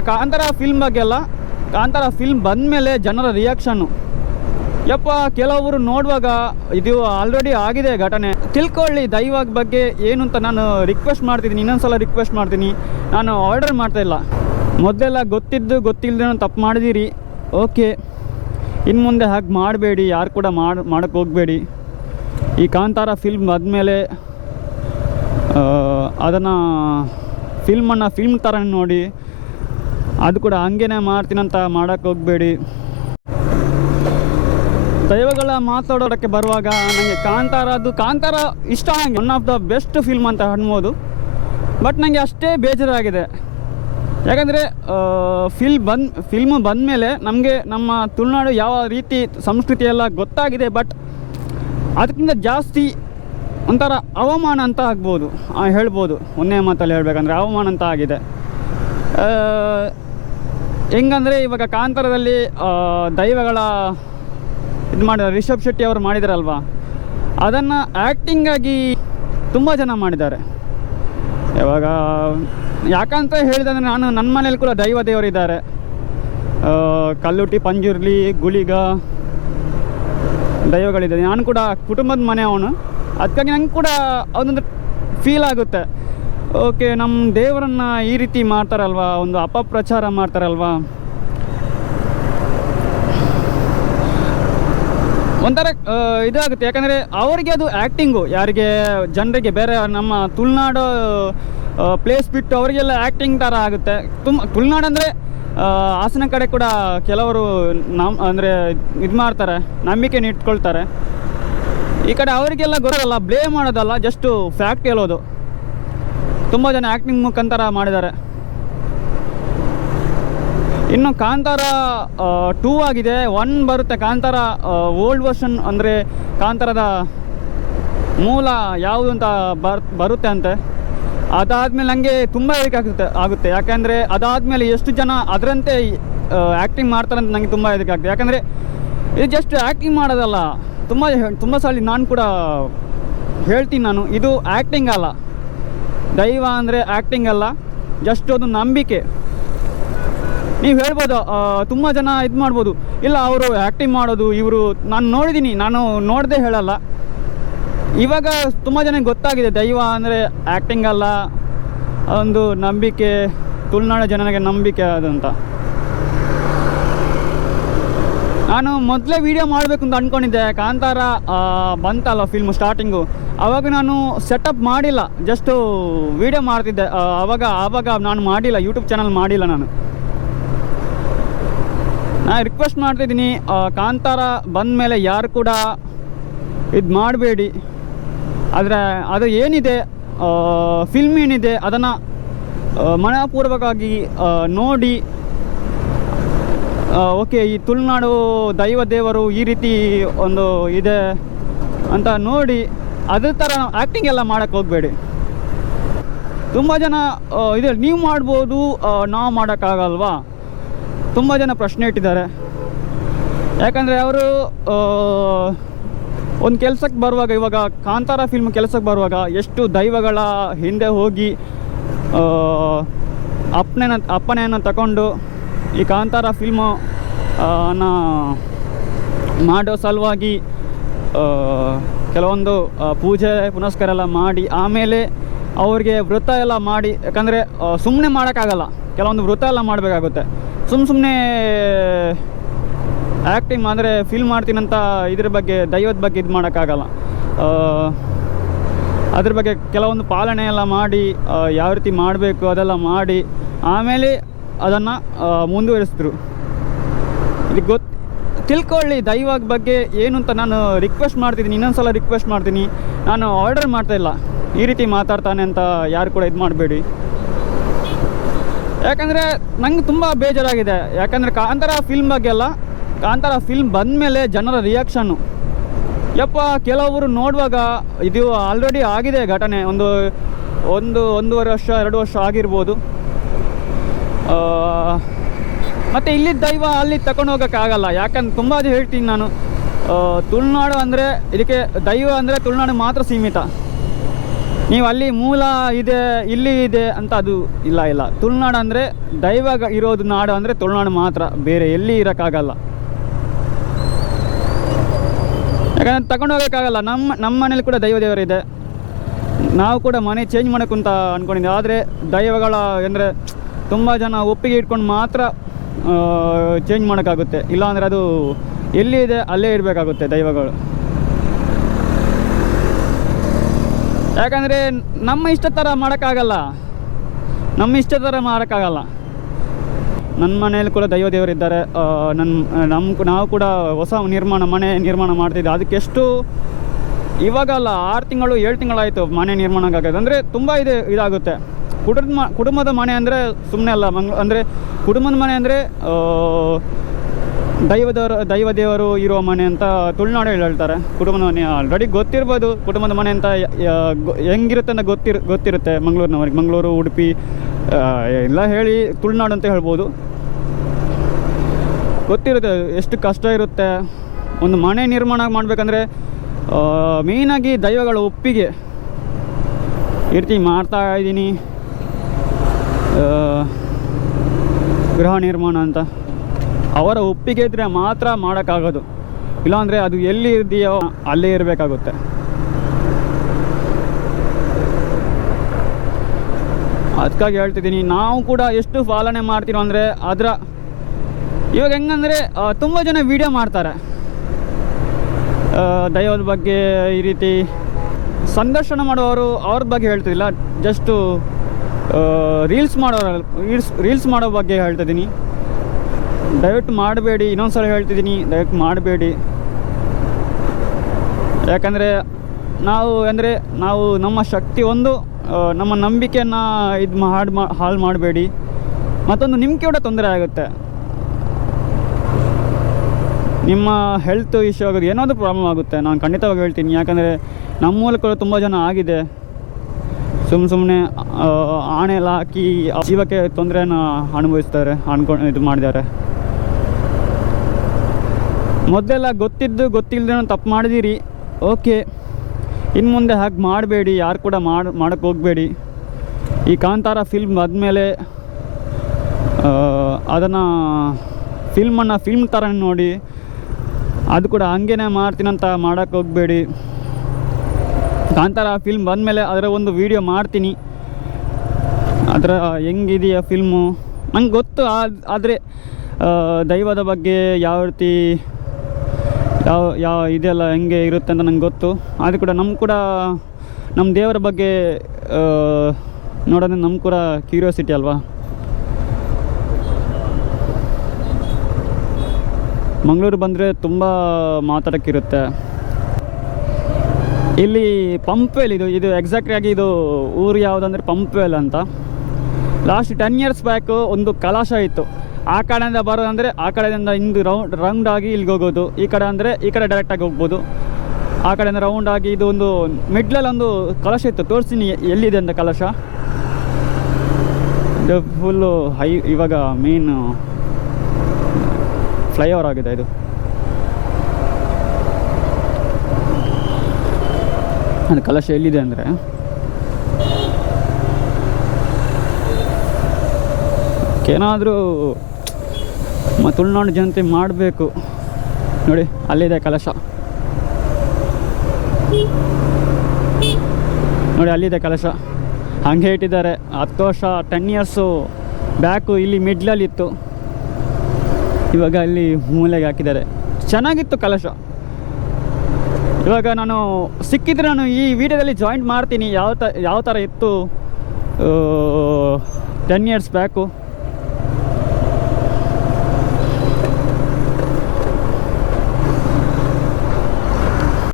ಯಾಕಂದರೆ ಕಾಂತಾರ ಫಿಲ್ಮ್ ಬಗ್ಗೆ ಅಲ್ಲ, ಕಾಂತಾರ ಫಿಲ್ಮ್ ಬಂದಮೇಲೆ ಜನರ ರಿಯಾಕ್ಷನ್ನು ಯಪ್ಪ ಕೆಲವರು ನೋಡುವಾಗ ಇದು ಆಲ್ರೆಡಿ ಆಗಿದೆ ಘಟನೆ, ತಿಳ್ಕೊಳ್ಳಿ ದೈವ ಬಗ್ಗೆ ಏನು ಅಂತ ನಾನು ರಿಕ್ವೆಸ್ಟ್ ಮಾಡ್ತಿದ್ದೀನಿ. ಇನ್ನೊಂದು ಸಲ ರಿಕ್ವೆಸ್ಟ್ ಮಾಡ್ತೀನಿ, ನಾನು ಆರ್ಡರ್ ಮಾಡ್ತಾಯಿಲ್ಲ. ಮೊದಲೆಲ್ಲ ಗೊತ್ತಿದ್ದು ಗೊತ್ತಿಲ್ಲದೆ ತಪ್ಪು ಮಾಡಿದಿರಿ, ಓಕೆ. ಇನ್ನು ಮುಂದೆ ಹಾಗೆ ಮಾಡಬೇಡಿ, ಯಾರು ಕೂಡ ಮಾಡೋಕ್ಕೆ ಹೋಗಬೇಡಿ. ಈ ಕಾಂತಾರ ಫಿಲ್ಮ್ ಆದಮೇಲೆ ಅದನ್ನು ಫಿಲ್ಮ್ ಥರ ನೋಡಿ, ಅದು ಕೂಡ ಹಂಗೇನೆ ಮಾಡ್ತೀನಂತ ಮಾಡೋಕ್ಕೆ ಹೋಗಬೇಡಿ. ದೈವಗಳ ಮಾತಾಡೋದಕ್ಕೆ ಬರುವಾಗ ನನಗೆ ಕಾಂತಾರ ಇಷ್ಟ, ನನಗೆ one of the best film ಅಂತ ಅನ್ಬೋದು. ಬಟ್ ನನಗೆ ಅಷ್ಟೇ ಬೇಜಾರಾಗಿದೆ, ಯಾಕಂದರೆ ಫಿಲ್ಮ್ ಬಂದಮೇಲೆ ನಮಗೆ ನಮ್ಮ ತುಳುನಾಡು ಯಾವ ರೀತಿ ಸಂಸ್ಕೃತಿ ಎಲ್ಲ ಗೊತ್ತಾಗಿದೆ. ಬಟ್ ಅದಕ್ಕಿಂತ ಜಾಸ್ತಿ ಒಂಥರ ಅವಮಾನ ಅಂತ ಆಗ್ಬೋದು, ಹೇಳ್ಬೋದು. ಒಂದೇ ಮಾತಲ್ಲಿ ಹೇಳಬೇಕಂದ್ರೆ ಅವಮಾನ ಅಂತ ಆಗಿದೆ. ಹೆಂಗಂದರೆ ಇವಾಗ ಕಾಂತಾರದಲ್ಲಿ ದೈವಗಳ ಇದು ಮಾಡಿದ್ದಾರೆ, ರಿಷಬ್ ಶೆಟ್ಟಿ ಅವರು ಮಾಡಿದಾರಲ್ವ, ಅದನ್ನು ಆ್ಯಕ್ಟಿಂಗಾಗಿ ತುಂಬ ಜನ ಮಾಡಿದ್ದಾರೆ. ಇವಾಗ ಯಾಕಂತ ಹೇಳಿದಂದರೆ ನನ್ನ ಮನೇಲಿ ಕೂಡ ದೇವರಿದ್ದಾರೆ. ಕಲ್ಲುಟಿ, ಪಂಜುರ್ಲಿ, ಗುಳಿಗ ದೈವಗಳಿದ್ದಾರೆ. ನಾನು ಕೂಡ ಕುಟುಂಬದ ಮನೆಯವನು, ಅದಕ್ಕಾಗಿ ನಂಗೆ ಕೂಡ ಅದೊಂದು ಫೀಲ್ ಆಗುತ್ತೆ. ಓಕೆ, ನಮ್ಮ ದೇವರನ್ನು ಈ ರೀತಿ ಮಾಡ್ತಾರಲ್ವ, ಒಂದು ಅಪಪ್ರಚಾರ ಮಾಡ್ತಾರಲ್ವ, ಒಂಥರ ಇದಾಗುತ್ತೆ. ಯಾಕಂದರೆ ಅವರಿಗೆ ಅದು ಆ್ಯಕ್ಟಿಂಗು, ಯಾರಿಗೆ ಜನರಿಗೆ ಬೇರೆ ನಮ್ಮ ತುಳುನಾಡು ಪ್ಲೇಸ್ ಬಿಟ್ಟು ಅವರಿಗೆಲ್ಲ ಆ್ಯಕ್ಟಿಂಗ್ ಥರ ಆಗುತ್ತೆ. ತುಳುನಾಡು ಅಂದರೆ ಹಾಸನ ಕಡೆ ಕೂಡ ಕೆಲವರು ಅಂದರೆ ಇದು ಮಾಡ್ತಾರೆ, ನಂಬಿಕೆನ ಇಟ್ಕೊಳ್ತಾರೆ. ಈ ಕಡೆ ಅವರಿಗೆಲ್ಲ ಗೊತ್ತಲ್ಲ, ಬ್ಲೇಮ್ ಮಾಡೋದಲ್ಲ, ಜಸ್ಟು ಫ್ಯಾಕ್ಟ್ ಹೇಳೋದು. ತುಂಬ ಜನ ಆ್ಯಕ್ಟಿಂಗ್ ಮುಖಾಂತರ ಮಾಡಿದ್ದಾರೆ. ಇನ್ನು ಕಾಂತಾರ 2 ಆಗಿದೆ, 1 ಬರುತ್ತೆ. ಕಾಂತಾರ ಓಲ್ಡ್ ವರ್ಷನ್ ಅಂದರೆ ಕಾಂತಾರದ ಮೂಲ ಯಾವುದು ಅಂತ ಬರುತ್ತೆ ಅಂತೆ. ಅದಾದಮೇಲೆ ನನಗೆ ತುಂಬ ಹೆದರಿಕೆ ಆಗುತ್ತೆ. ಯಾಕೆಂದರೆ ಅದಾದಮೇಲೆ ಎಷ್ಟು ಜನ ಅದರಂತೆ ಆ್ಯಕ್ಟಿಂಗ್ ಮಾಡ್ತಾರಂತ ನನಗೆ ತುಂಬ ಹೆದರಿಕೆ ಆಗುತ್ತೆ. ಯಾಕಂದರೆ ಇದು ಜಸ್ಟ್ ಆ್ಯಕ್ಟಿಂಗ್ ಮಾಡೋದಲ್ಲ, ತುಂಬ ಸಲ ನಾನು ಕೂಡ ಹೇಳ್ತೀನಿ, ನಾನು ಇದು ಆ್ಯಕ್ಟಿಂಗ್ ಅಲ್ಲ, ದೈವ ಅಂದರೆ ಆ್ಯಕ್ಟಿಂಗ್ ಅಲ್ಲ, ಜಸ್ಟ್ ಒಂದು ನಂಬಿಕೆ. ನೀವು ಹೇಳ್ಬೋದು, ತುಂಬ ಜನ ಇದು ಮಾಡ್ಬೋದು, ಇಲ್ಲ ಅವರು ಆ್ಯಕ್ಟಿಂಗ್ ಮಾಡೋದು ಇವರು ನಾನು ನೋಡಿದ್ದೀನಿ, ನಾನು ನೋಡದೆ ಹೇಳಲ್ಲ. ಇವಾಗ ತುಂಬ ಜನಕ್ಕೆ ಗೊತ್ತಾಗಿದೆ ದೈವ ಅಂದರೆ ಆ್ಯಕ್ಟಿಂಗ್ ಅಲ್ಲ, ಒಂದು ನಂಬಿಕೆ, ತುಳುನಾಡು ಜನರಿಗೆ ನಂಬಿಕೆ ಅದಂತ. ನಾನು ಮೊದಲೇ ವೀಡಿಯೋ ಮಾಡಬೇಕು ಅಂತ ಅಂದ್ಕೊಂಡಿದ್ದೆ. ಕಾಂತಾರ ಬಂತಲ್ಲ ಫಿಲ್ಮು ಸ್ಟಾರ್ಟಿಂಗು, ಆವಾಗ ನಾನು ಸೆಟಪ್ ಮಾಡಿಲ್ಲ, ಜಸ್ಟು ವೀಡಿಯೋ ಮಾಡ್ತಿದ್ದೆ. ಆವಾಗ ನಾನು ಮಾಡಿಲ್ಲ, ಯೂಟ್ಯೂಬ್ ಚಾನಲ್ ಮಾಡಿಲ್ಲ. ನಾನು ರಿಕ್ವೆಸ್ಟ್ ಮಾಡ್ತಿದ್ದೀನಿ, ಕಾಂತಾರ ಬಂದಮೇಲೆ ಯಾರು ಕೂಡ ಇದು ಮಾಡಬೇಡಿ. ಆದರೆ ಅದು ಏನಿದೆ ಫಿಲ್ಮ್ ಏನಿದೆ ಅದನ್ನು ಮನಪೂರ್ವಕವಾಗಿ ನೋಡಿ, ಓಕೆ ಈ ತುಳುನಾಡು ದೈವ ದೇವರು ಈ ರೀತಿ ಒಂದು ಇದೆ ಅಂತ ನೋಡಿ, ಅದೇ ಥರ ಆ್ಯಕ್ಟಿಂಗ್ ಎಲ್ಲ ಮಾಡೋಕ್ಕೆ ಹೋಗಬೇಡಿ. ತುಂಬ ಜನ ಇದೆ, ನೀವು ಮಾಡ್ಬೋದು, ನಾವು ಮಾಡೋಕ್ಕಾಗಲ್ವಾ? ತುಂಬ ಜನ ಪ್ರಶ್ನೆ ಇಟ್ಟಿದ್ದಾರೆ. ಯಾಕಂದರೆ ಅವರು ಒಂದು ಕೆಲಸಕ್ಕೆ ಬರುವಾಗ, ಇವಾಗ ಕಾಂತಾರ ಫಿಲ್ಮ್ ಕೆಲಸಕ್ಕೆ ಬರುವಾಗ ಎಷ್ಟು ದೈವಗಳ ಹಿಂದೆ ಹೋಗಿ ಅಪ್ಪನೆಯನ್ನು ತಗೊಂಡು ಈ ಕಾಂತಾರ ಫಿಲ್ಮು ಮಾಡೋ ಸಲುವಾಗಿ ಕೆಲವೊಂದು ಪೂಜೆ ಪುನಸ್ಕಾರ ಎಲ್ಲ ಮಾಡಿ, ಆಮೇಲೆ ಅವ್ರಿಗೆ ವ್ರತ ಎಲ್ಲ ಮಾಡಿ. ಯಾಕಂದರೆ ಸುಮ್ಮನೆ ಮಾಡೋಕ್ಕಾಗಲ್ಲ, ಕೆಲವೊಂದು ವ್ರತ ಎಲ್ಲ ಮಾಡಬೇಕಾಗುತ್ತೆ. ಸುಮ್ಮನೆ ಆ್ಯಕ್ಟಿಂಗ್ ಅಂದರೆ ಫೀಲ್ ಮಾಡ್ತೀನಂತ ಇದ್ರ ಬಗ್ಗೆ, ದೈವದ ಬಗ್ಗೆ ಇದು ಮಾಡೋಕ್ಕಾಗಲ್ಲ. ಅದ್ರ ಬಗ್ಗೆ ಕೆಲವೊಂದು ಪಾಲನೆ ಎಲ್ಲ ಮಾಡಿ, ಯಾವ ರೀತಿ ಮಾಡಬೇಕು ಅದೆಲ್ಲ ಮಾಡಿ ಆಮೇಲೆ ಅದನ್ನು ಮುಂದುವರಿಸಿದ್ರು. ಇದು ತಿಳ್ಕೊಳ್ಳಿ ದೈವ ಬಗ್ಗೆ ಏನು ಅಂತ ನಾನು ರಿಕ್ವೆಸ್ಟ್ ಮಾಡ್ತಿದ್ದೀನಿ. ಇನ್ನೊಂದು ಸಲ ರಿಕ್ವೆಸ್ಟ್ ಮಾಡ್ತೀನಿ, ನಾನು ಆರ್ಡರ್ ಮಾಡ್ತಾಯಿಲ್ಲ. ಈ ರೀತಿ ಮಾತಾಡ್ತಾನೆ ಅಂತ ಯಾರು ಕೂಡ ಇದು ಮಾಡಬೇಡಿ. ಯಾಕಂದರೆ ನಂಗೆ ತುಂಬ ಬೇಜಾರಾಗಿದೆ. ಯಾಕಂದರೆ ಕಾಂತಾರ ಫಿಲ್ಮ್ ಬಗ್ಗೆ ಅಲ್ಲ, ಕಾಂತಾರ ಫಿಲ್ಮ್ ಬಂದಮೇಲೆ ಜನರ ರಿಯಾಕ್ಷನ್ನು ಯಪ್ಪ ಕೆಲವರು ನೋಡುವಾಗ ಇದು ಆಲ್ರೆಡಿ ಆಗಿದೆ ಘಟನೆ, ಒಂದೂವರೆ ವರ್ಷ 2 ವರ್ಷ ಆಗಿರ್ಬೋದು. ಮತ್ತು ಇಲ್ಲಿ ದೈವ ಅಲ್ಲಿ ತಗೊಂಡು ಹೋಗೋಕ್ಕಾಗಲ್ಲ. ಯಾಕಂದ್ರೆ ತುಂಬ ಹೇಳ್ತೀನಿ ನಾನು, ತುಳುನಾಡು ಅಂದರೆ ಇದಕ್ಕೆ ದೈವ ಅಂದರೆ ತುಳುನಾಡು ಮಾತ್ರ ಸೀಮಿತ. ನೀವು ಅಲ್ಲಿ ಮೂಲ ಇದೆ ಇಲ್ಲಿ ಇದೆ ಅಂತ ಅದು ಇಲ್ಲ. ತುಳುನಾಡು ಅಂದರೆ ದೈವ ಇರೋದು ನಾಡು ಅಂದರೆ ತುಳುನಾಡು ಮಾತ್ರ, ಬೇರೆ ಎಲ್ಲಿ ಇರೋಕ್ಕಾಗಲ್ಲ. ಯಾಕಂದರೆ ತಗೊಂಡು ಹೋಗೋಕ್ಕಾಗಲ್ಲ. ನಮ್ಮ ಮನೇಲಿ ಕೂಡ ದೇವರಿದೆ. ನಾವು ಕೂಡ ಮನೆ ಚೇಂಜ್ ಮಾಡೋಕ್ಕಂತ ಅಂದ್ಕೊಂಡಿದ್ದೀವಿ. ಆದರೆ ದೈವಗಳ ಅಂದರೆ ತುಂಬ ಜನ ಒಪ್ಪಿಗೆ ಇಟ್ಕೊಂಡು ಮಾತ್ರ ಚೇಂಜ್ ಮಾಡೋಕ್ಕಾಗುತ್ತೆ. ಇಲ್ಲಾಂದರೆ ಅದು ಎಲ್ಲಿದೆ ಅಲ್ಲೇ ಇರಬೇಕಾಗುತ್ತೆ ದೈವಗಳು. ಯಾಕಂದರೆ ನಮ್ಮ ಇಷ್ಟ ಥರ ಮಾಡೋಕ್ಕಾಗಲ್ಲ. ನನ್ನ ಮನೆಯಲ್ಲಿ ಕೂಡ ದೇವರಿದ್ದಾರೆ. ನಾವು ಕೂಡ ಹೊಸ ಮನೆ ನಿರ್ಮಾಣ ಮಾಡ್ತಿದ್ದೆ. ಅದಕ್ಕೆಷ್ಟು ಇವಾಗಲ್ಲ 6 ತಿಂಗಳು 7 ತಿಂಗಳಾಯಿತು ಮನೆ ನಿರ್ಮಾಣ ಆಗೋದು. ಅಂದರೆ ತುಂಬ ಇದಾಗುತ್ತೆ. ಕುಟುಂಬದ ಮನೆ ಅಂದರೆ ಸುಮ್ಮನೆ ಅಲ್ಲ. ಅಂದರೆ ಕುಟುಂಬದ ಮನೆ ಅಂದರೆ ದೈವ ದೇವರು ಇರುವ ಮನೆ ಅಂತ ತುಳುನಾಡು ಹೇಳ್ತಾರೆ. ಕುಟುಂಬದ ಮನೆ ಆಲ್ರೆಡಿ ಗೊತ್ತಿರ್ಬೋದು. ಕುಟುಂಬದ ಮನೆ ಅಂತ ಹೆಂಗಿರುತ್ತೆ ಅಂತ ಗೊತ್ತಿರುತ್ತೆ ಮಂಗಳೂರಿನವ್ರಿಗೆ. ಮಂಗಳೂರು, ಉಡುಪಿ ಎಲ್ಲ ಹೇಳಿ ತುಳುನಾಡು ಅಂತ ಹೇಳ್ಬೋದು. ಗೊತ್ತಿರುತ್ತೆ ಎಷ್ಟು ಕಷ್ಟ ಇರುತ್ತೆ ಒಂದು ಮನೆ ನಿರ್ಮಾಣ ಮಾಡಬೇಕಂದ್ರೆ. ಮೇಯ್ನಾಗಿ ದೈವಗಳ ಒಪ್ಪಿಗೆ ಈ ರೀತಿ ಮಾಡ್ತಾಯಿದ್ದೀನಿ ಗೃಹ ನಿರ್ಮಾಣ ಅಂತ. ಅವರ ಒಪ್ಪಿಗೆ ಇದ್ದರೆ ಮಾತ್ರ ಮಾಡೋಕ್ಕಾಗೋದು. ಇಲ್ಲಾಂದರೆ ಅದು ಎಲ್ಲಿ ಇದೆಯೋ ಅಲ್ಲೇ ಇರಬೇಕಾಗುತ್ತೆ. ಅದಕ್ಕಾಗಿ ಹೇಳ್ತಿದ್ದೀನಿ, ನಾವು ಕೂಡ ಎಷ್ಟು ಪಾಲನೆ ಮಾಡ್ತೀರೋ ಅಂದರೆ ಇವಾಗ ಹೆಂಗಂದರೆ ತುಂಬ ಜನ ವೀಡಿಯೋ ಮಾಡ್ತಾರೆ ದೈವದ ಬಗ್ಗೆ. ಈ ರೀತಿ ಸಂದರ್ಶನ ಮಾಡೋರು ಅವ್ರ ಬಗ್ಗೆ ಹೇಳ್ತಿಲ್ಲ, ಜಸ್ಟು ರೀಲ್ಸ್ ಮಾಡೋ ಬಗ್ಗೆ ಹೇಳ್ತಿದ್ದೀನಿ. ದಯವಿಟ್ಟು ಮಾಡಬೇಡಿ. ಇನ್ನೊಂದು ಸಲ ಹೇಳ್ತಿದ್ದೀನಿ, ದಯವಿಟ್ಟು ಮಾಡಬೇಡಿ. ಯಾಕಂದರೆ ನಾವು ನಮ್ಮ ಶಕ್ತಿ ಒಂದು, ನಮ್ಮ ನಂಬಿಕೆಯನ್ನು ಹಾಳು ಮಾಡಬೇಡಿ. ಮತ್ತೊಂದು ನಿಮಗೆ ಕೂಡ ತೊಂದರೆ ಆಗುತ್ತೆ. ನಿಮ್ಮ ಹೆಲ್ತ್ ಇಶ್ಯೂ ಆಗೋದು, ಏನಾದರೂ ಪ್ರಾಬ್ಲಮ್ ಆಗುತ್ತೆ. ನಾನು ಖಂಡಿತವಾಗಿ ಹೇಳ್ತೀನಿ. ಯಾಕಂದರೆ ನಮ್ಮ ಮೂಲಕ ತುಂಬ ಜನ ಆಗಿದೆ. ಸುಮ್ಮನೆ ಆಣೆ ಎಲ್ಲ ಹಾಕಿ ಜೀವಕ್ಕೆ ತೊಂದರೆನ ಅನುಭವಿಸ್ತಾರೆ, ಇದು ಮಾಡಿದ್ದಾರೆ. ಮೊದಲೆಲ್ಲ ಗೊತ್ತಿಲ್ಲದೆ ತಪ್ಪು ಮಾಡಿದ್ದೀರಿ, ಓಕೆ. ಇನ್ನು ಮುಂದೆ ಹಾಗೆ ಮಾಡಬೇಡಿ. ಯಾರು ಕೂಡ ಮಾಡೋಕ್ಕೆ ಹೋಗಬೇಡಿ. ಈ ಕಾಂತಾರ ಫಿಲ್ಮ್ ಆದಮೇಲೆ ಅದನ್ನು ಫಿಲ್ಮ್ ಥರ ನೋಡಿ, ಅದು ಕೂಡ ಹಂಗೇನೆ ಮಾಡ್ತೀನಂತ ಮಾಡೋಕ್ಕೆ ಹೋಗಬೇಡಿ. ಕಾಂತಾರ ಫಿಲ್ಮ್ ಬಂದಮೇಲೆ ಅದರ ಒಂದು ವಿಡಿಯೋ ಮಾಡ್ತೀನಿ. ಅದರ ಹೆಂಗಿದೆಯಾ ಫಿಲ್ಮು ನಂಗೆ ಗೊತ್ತು. ಆದರೆ ದೈವದ ಬಗ್ಗೆ ಯಾವ ರೀತಿ ಇದೆಲ್ಲ ಹೆಂಗೆ ಇರುತ್ತೆ ಅಂತ ನಂಗೆ ಗೊತ್ತು. ಅದು ಕೂಡ ನಮ್ಮ ದೇವರ ಬಗ್ಗೆ ನೋಡೋದು ನಮ್ಗೆ ಕೂಡ ಕ್ಯೂರಿಯಾಸಿಟಿ ಅಲ್ವಾ. ಮಂಗಳೂರು ಬಂದರೆ ತುಂಬ ಮಾತಾಡೋಕ್ಕಿರುತ್ತೆ. ಇಲ್ಲಿ ಪಂಪ್ವೆಲ್, ಇದು ಎಕ್ಸಾಕ್ಟಾಗಿ ಇದು ಊರು ಯಾವುದಂದರೆ ಪಂಪ್ವೆಲ್ ಅಂತ. ಲಾಸ್ಟ್ 10 years ಬ್ಯಾಕು ಒಂದು ಕಲಾಶ ಇತ್ತು. ಆ ಕಡೆಯಿಂದ ಬರೋದಂದರೆ ಆ ಕಡೆಯಿಂದ ಹಿಂದೆ ರೌಂಡ್ ಆಗಿ ಇಲ್ಲಿಗೆ ಹೋಗೋದು. ಈ ಕಡೆ ಅಂದರೆ ಈ ಕಡೆ ಡೈರೆಕ್ಟಾಗಿ ಹೋಗ್ಬೋದು. ಆ ಕಡೆಯಿಂದ ರೌಂಡ್ ಆಗಿ ಇದು ಒಂದು ಮಿಡ್ಲಲ್ಲಿ ಒಂದು ಕಲಶ ಇತ್ತು. ತೋರಿಸ್ತೀನಿ ಎಲ್ಲಿದೆ ಅಂತ ಕಲಶ. ಇದು ಫುಲ್ಲು ಇವಾಗ ಮೇನ್ ಫ್ಲೈಓವರ್ ಆಗಿದೆ. ಇದು ಅದು ಕಲಶ ಎಲ್ಲಿದೆ ಅಂದರೆ ಏನಾದರೂ ತುಳುನಾಡು ಜನತೆ ಮಾಡಬೇಕು ನೋಡಿ. ಅಲ್ಲಿದೆ ಕಲಶ ನೋಡಿ, ಅಲ್ಲಿದೆ ಕಲಶ. ಹಾಗೆ ಇಟ್ಟಿದ್ದಾರೆ. 10 ವರ್ಷ 10 years ಬ್ಯಾಕು ಇಲ್ಲಿ ಮಿಡ್ಲಲ್ಲಿತ್ತು. ಇವಾಗ ಅಲ್ಲಿ ಮೂಲೆಗೆ ಹಾಕಿದ್ದಾರೆ. ಚೆನ್ನಾಗಿತ್ತು ಕಲಶ. ಇವಾಗ ನಾನು ಸಿಕ್ಕಿದ್ರೆ ನಾನು ಈ ವಿಡಿಯೋದಲ್ಲಿ ಜಾಯಿಂಟ್ ಮಾಡ್ತೀನಿ ಯಾವ ಥರ ಇತ್ತು 10 years ಬ್ಯಾಕು.